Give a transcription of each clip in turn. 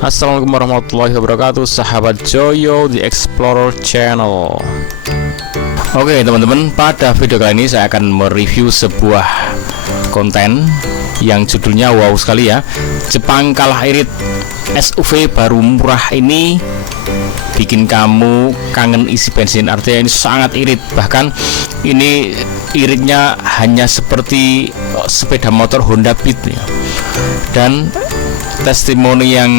Assalamualaikum warahmatullahi wabarakatuh, sahabat Joyo The Explorer Channel. Oke teman-teman, pada video kali ini saya akan mereview sebuah konten yang judulnya wow sekali ya. Jepang kalah irit, SUV baru murah ini bikin kamu kangen isi bensin. Artinya ini sangat irit, bahkan ini iritnya hanya seperti sepeda motor Honda Beat ya. Dan testimoni yang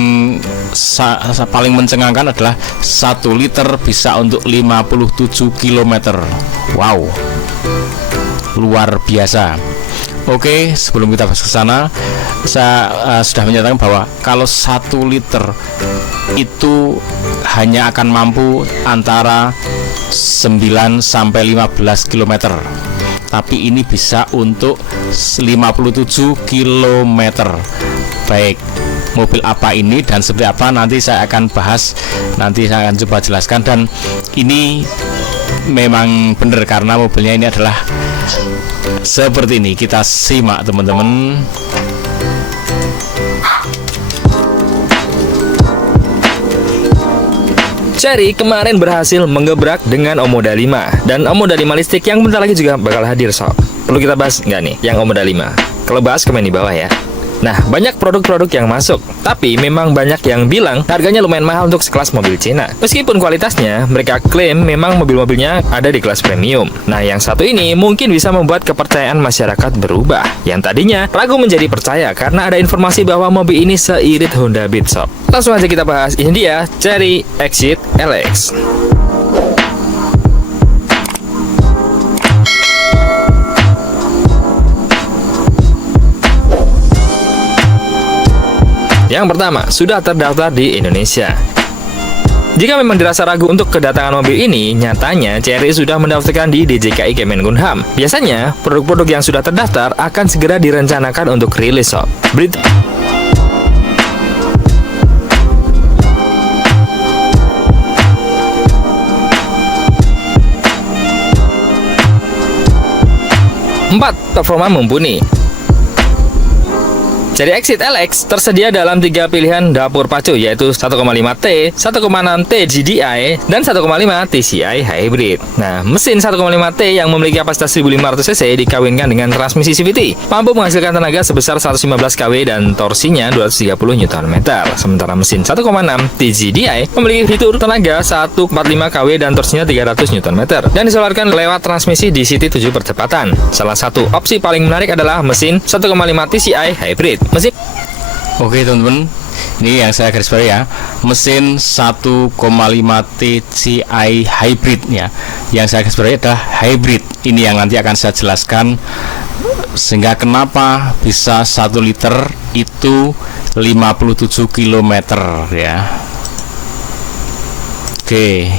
paling mencengangkan adalah 1 liter bisa untuk 57 km. Wow, luar biasa. Oke, sebelum kita bahas ke sana, saya sudah menyatakan bahwa kalau 1 liter itu hanya akan mampu antara 9 sampai 15 km. Tapi ini bisa untuk 57 km. Baik, mobil apa ini dan seperti apa nanti saya akan bahas, nanti saya akan coba jelaskan. Dan ini memang benar karena mobilnya ini adalah seperti ini. Kita simak teman-teman. Chery kemarin berhasil menggebrak dengan Omoda 5 dan Omoda 5 listrik yang bentar lagi juga bakal hadir sob. Perlu kita bahas nggak nih yang Omoda 5? Kalau bahas komen di bawah ya. Nah, banyak produk-produk yang masuk, tapi memang banyak yang bilang harganya lumayan mahal untuk sekelas mobil Cina. Meskipun kualitasnya, mereka klaim memang mobil-mobilnya ada di kelas premium. Nah, yang satu ini mungkin bisa membuat kepercayaan masyarakat berubah. Yang tadinya ragu menjadi percaya karena ada informasi bahwa mobil ini seirit Honda Beat sob. Langsung aja kita bahas, ini dia Chery Exit LX. Yang pertama, sudah terdaftar di Indonesia. Jika memang dirasa ragu untuk kedatangan mobil ini, nyatanya Chery sudah mendaftarkan di DJKI Kemenkumham. Biasanya, produk-produk yang sudah terdaftar akan segera direncanakan untuk rilis sob. Berita empat, performa mumpuni. Chery Exit LX tersedia dalam 3 pilihan dapur pacu, yaitu 1,5T, 1,6T GDI, dan 1,5 TCI Hybrid. Nah, mesin 1,5T yang memiliki kapasitas 1500 cc dikawinkan dengan transmisi CVT, mampu menghasilkan tenaga sebesar 115 kW dan torsinya 230 Nm. Sementara mesin 1,6 T GDI memiliki fitur tenaga 145 kW dan torsinya 300 Nm dan disolarkan lewat transmisi DCT 7 percepatan. Salah satu opsi paling menarik adalah mesin 1,5 TCI Hybrid. Oke teman-teman, ini yang saya garis bawahi ya, mesin 1,5 TCI Hybrid ya. Yang saya garis bawahi adalah hybrid. Ini yang nanti akan saya jelaskan sehingga kenapa bisa 1 liter itu 57 km ya. Oke,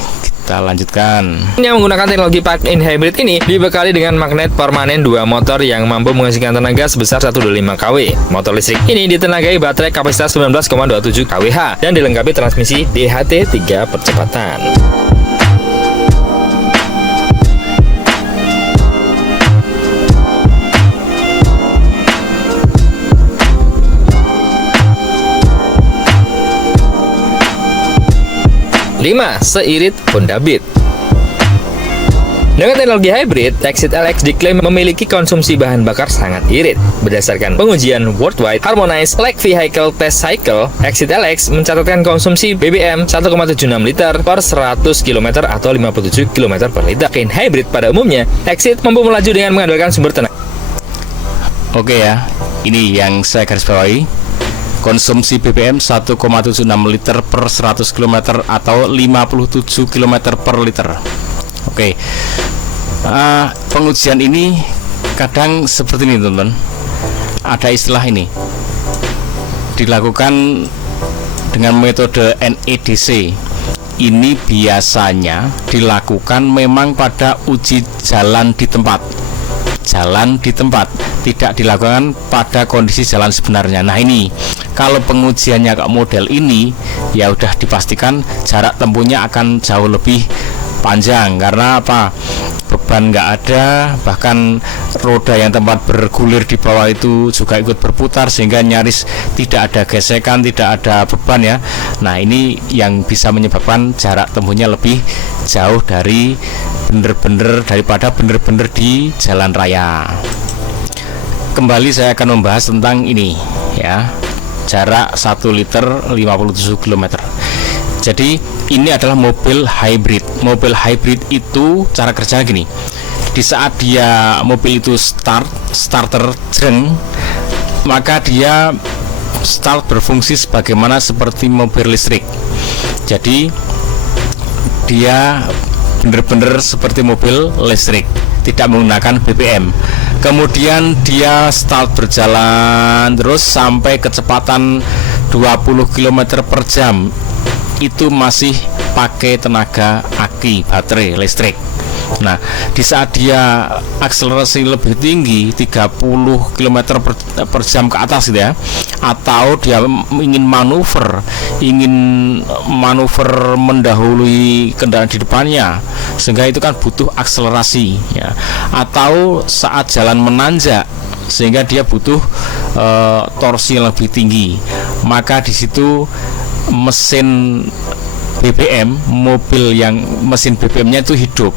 kita lanjutkan. Yang menggunakan teknologi plug-in hybrid ini dibekali dengan magnet permanen 2 motor yang mampu menghasilkan tenaga sebesar 125 kW. Motor listrik ini ditenagai baterai kapasitas 19,27 kWh dan dilengkapi transmisi DHT 3 percepatan. Lima, seirit Honda Beat. Dengan teknologi hybrid, Exit LX diklaim memiliki konsumsi bahan bakar sangat irit. Berdasarkan pengujian Worldwide Harmonized Light Vehicle Test Cycle, Exit LX mencatatkan konsumsi BBM 1,76 liter per 100 km atau 57 km per liter. Mesin hybrid pada umumnya, Exit mampu melaju dengan mengandalkan sumber tenaga. Oke ya, ini yang saya garis bawahi. Konsumsi BBM 1,76 liter per 100 km atau 57 km per liter. Oke, pengujian ini kadang seperti ini teman-teman. Ada istilah ini dilakukan dengan metode NEDC. Ini biasanya dilakukan memang pada uji jalan di tempat. Jalan di tempat, tidak dilakukan pada kondisi jalan sebenarnya. Nah ini, kalau pengujiannya ke model ini, ya udah dipastikan jarak tempuhnya akan jauh lebih panjang. Karena apa? Beban nggak ada, bahkan roda yang tempat bergulir di bawah itu juga ikut berputar, sehingga nyaris tidak ada gesekan, tidak ada beban ya. Nah, ini yang bisa menyebabkan jarak tempuhnya lebih jauh dari daripada bener-bener di jalan raya. Kembali saya akan membahas tentang ini ya, jarak 1 liter 57 km. Jadi ini adalah mobil hybrid. Mobil hybrid itu cara kerjanya gini. Di saat mobil itu starter jreng, maka dia start berfungsi sebagaimana seperti mobil listrik. Jadi dia benar-benar seperti mobil listrik, tidak menggunakan BBM. Kemudian dia start berjalan terus sampai kecepatan 20 km per jam. Itu masih pakai tenaga aki baterai listrik. Nah, di saat dia akselerasi lebih tinggi 30 km per jam ke atas gitu ya, atau dia ingin manuver mendahului kendaraan di depannya, sehingga itu kan butuh akselerasi ya. Atau saat jalan menanjak, sehingga dia butuh torsi yang lebih tinggi, maka di situ mesin BBM-nya itu hidup,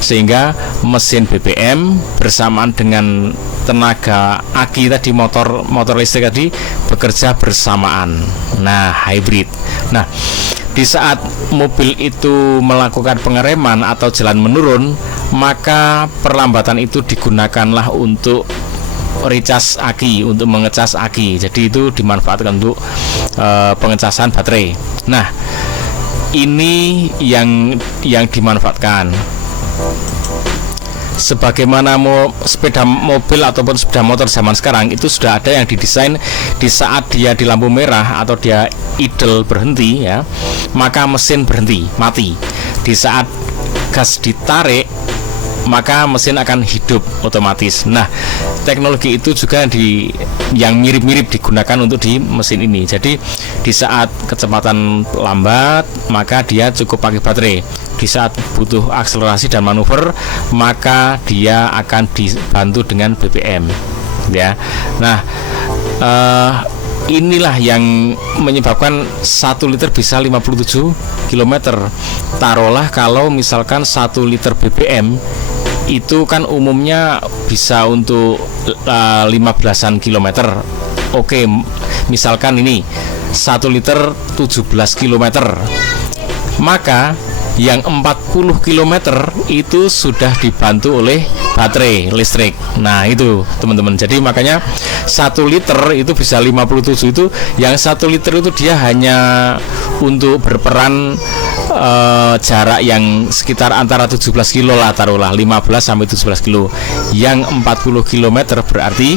sehingga mesin BBM bersamaan dengan tenaga aki tadi, motor listrik tadi bekerja bersamaan. Nah, hybrid. Nah, di saat mobil itu melakukan pengereman atau jalan menurun, maka perlambatan itu digunakanlah untuk recharge aki, untuk mengecas aki. Jadi itu dimanfaatkan untuk pengecasan baterai. Nah, ini yang dimanfaatkan. Sebagaimana sepeda mobil ataupun sepeda motor zaman sekarang itu sudah ada yang didesain, di saat dia di lampu merah atau dia idle berhenti ya, maka mesin berhenti, mati. Di saat gas ditarik, maka mesin akan hidup otomatis. Nah, teknologi itu juga yang mirip-mirip digunakan untuk di mesin ini. Jadi di saat kecepatan lambat, maka dia cukup pakai baterai. Di saat butuh akselerasi dan manuver, maka dia akan dibantu dengan BBM ya. Nah, inilah yang menyebabkan 1 liter bisa 57 km. Taruhlah kalau misalkan 1 liter BBM itu kan umumnya bisa untuk 15-an kilometer. Oke, misalkan ini 1 liter 17 km, maka yang 40 km itu sudah dibantu oleh baterai listrik. Nah, itu teman-teman. Jadi makanya 1 liter itu bisa 57, itu yang 1 liter itu dia hanya untuk berperan jarak yang sekitar antara 17 kilo lah, taruhlah 15 sampai 17 kilo. Yang 40 km berarti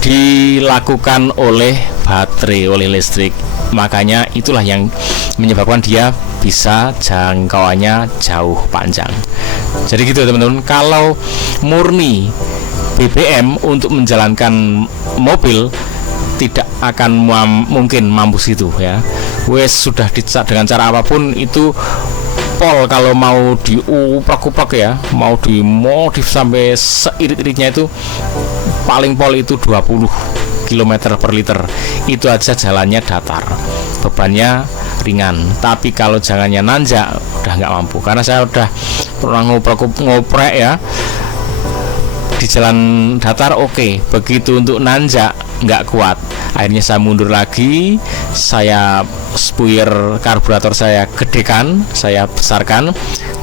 dilakukan oleh baterai, oleh listrik. Makanya itulah yang menyebabkan dia bisa jangkauannya jauh panjang. Jadi gitu teman-teman. Kalau murni BBM untuk menjalankan mobil, tidak akan mungkin mampu situ ya. Wes sudah dengan cara apapun itu, pol kalau mau diupak-upak ya, mau dimodif sampai seirit-iritnya, itu paling pol itu 20 km per liter. Itu aja jalannya datar, bebannya ringan. Tapi kalau jalannya nanjak udah nggak mampu, karena saya udah pernah ngoprek ya di jalan datar. Oke, begitu untuk nanjak nggak kuat, akhirnya saya mundur lagi, saya spuyer karburator saya gedekan, saya besarkan,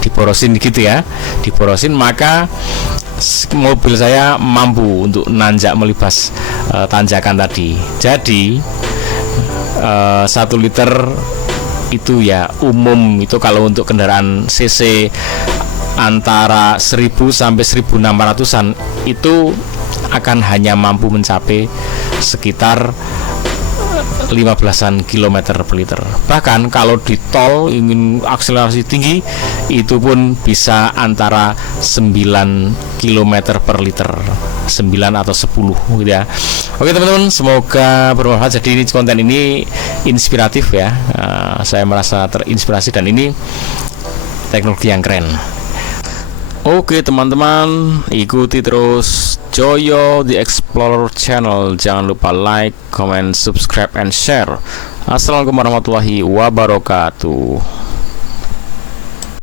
diborosin gitu ya, diborosin, maka mobil saya mampu untuk nanjak melibas tanjakan tadi. Jadi 1 liter itu ya umum itu kalau untuk kendaraan cc antara 1000 sampai 1600-an itu akan hanya mampu mencapai sekitar 15-an kilometer per liter. Bahkan kalau di tol ingin akselerasi tinggi, itu pun bisa antara 9 km per liter, 9 atau 10 gitu ya. Oke teman-teman, semoga bermanfaat. Jadi konten ini inspiratif ya. Saya merasa terinspirasi, dan ini teknologi yang keren. Oke teman-teman, ikuti terus Joyo The Explorer channel. Jangan lupa like, comment, subscribe, and share. Assalamualaikum warahmatullahi wabarakatuh.